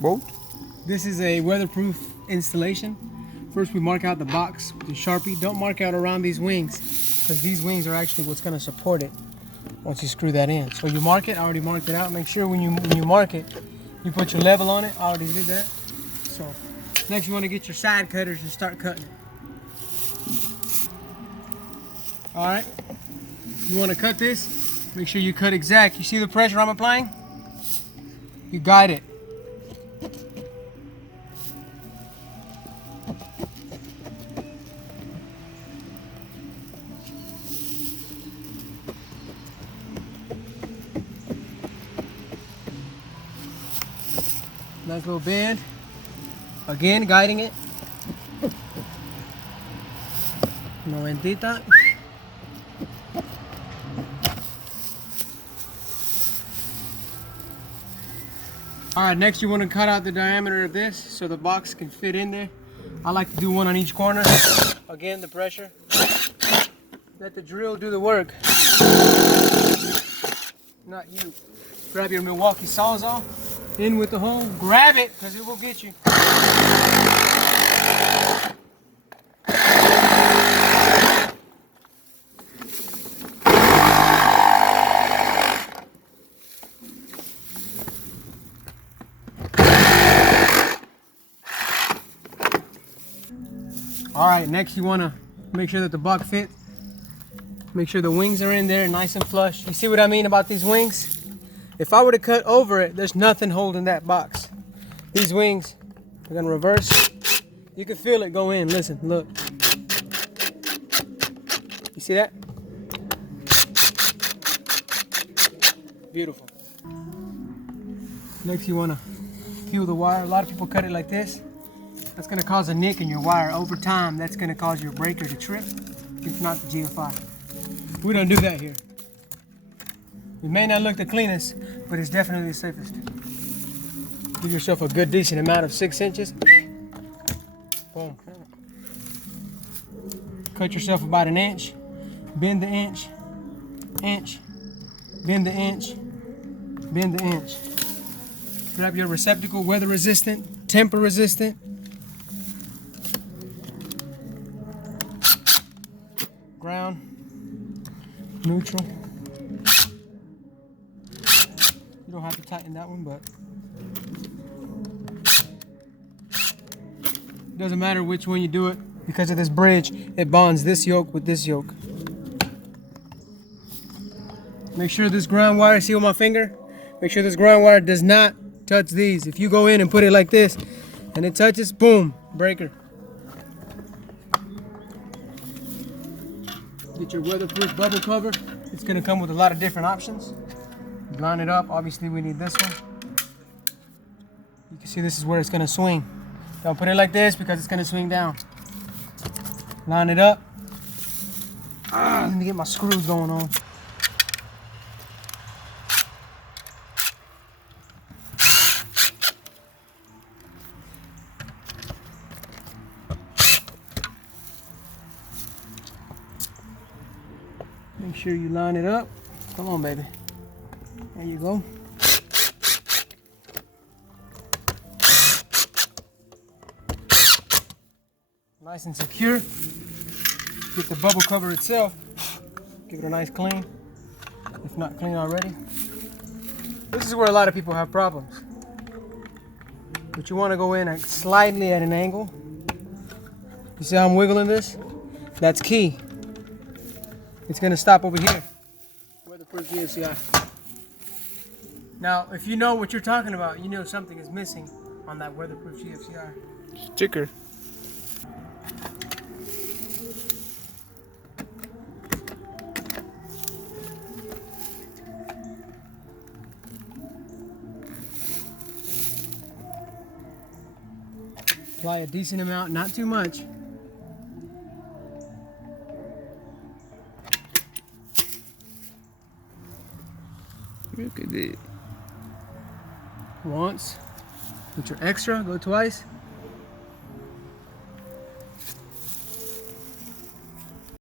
Boat? This is a weatherproof installation. First we mark out the box with the Sharpie. Don't mark out around these wings, because these wings are actually what's going to support it once you screw that in. So you mark it, I already marked it out. Make sure when you mark it, you put your level on it. I already did that. So next you want to get your side cutters and start cutting it. Alright, you want to cut this, make sure you cut exact. You see the pressure I'm applying? You guide it. Nice little bend. Again, guiding it. Noventita. Alright, next you want to cut out the diameter of this so the box can fit in there. I like to do one on each corner. Again, the pressure. Let the drill do the work. Not you. Grab your Milwaukee Sawzall. In with the hole. Grab it, because it will get you. Alright, next you want to make sure that the buck fits. Make sure the wings are in there nice and flush. You see what I mean about these wings? If I were to cut over it, there's nothing holding that box. These wings are going to reverse. You can feel it go in. Listen, look. You see that? Beautiful. Next you want to peel the wire. A lot of people cut it like this. That's going to cause a nick in your wire. Over time, that's going to cause your breaker to trip, if not the GFI. We don't do that here. It may not look the cleanest, but it's definitely the safest. Give yourself a good, decent amount of 6 inches. Boom. Cut yourself about an inch. Bend the inch. Inch. Bend the inch. Bend the inch. Grab your receptacle, weather resistant, temper resistant. Ground. Neutral. You don't have to tighten that one, but it doesn't matter which one you do it. Because of this bridge, it bonds this yoke with this yoke. Make sure this ground wire, see with my finger? Make sure this ground wire does not touch these. If you go in and put it like this, and it touches, boom, breaker. Get your weatherproof bubble cover. It's gonna come with a lot of different options. Line it up. Obviously, we need this one. You can see this is where it's going to swing. Don't put it like this because it's going to swing down. Line it up. Let me get my screws going on. Make sure you line it up. Come on, baby. There you go. Nice and secure. Get the bubble cover itself. Give it a nice clean, if not clean already. This is where a lot of people have problems. But you want to go in slightly at an angle. You see how I'm wiggling this? That's key. It's going to stop over here. Weatherproof GFCI. Now, if you know what you're talking about, you know something is missing on that weatherproof GFCI. Sticker. Apply a decent amount, not too much. Look at it. Once. Put your extra, go twice.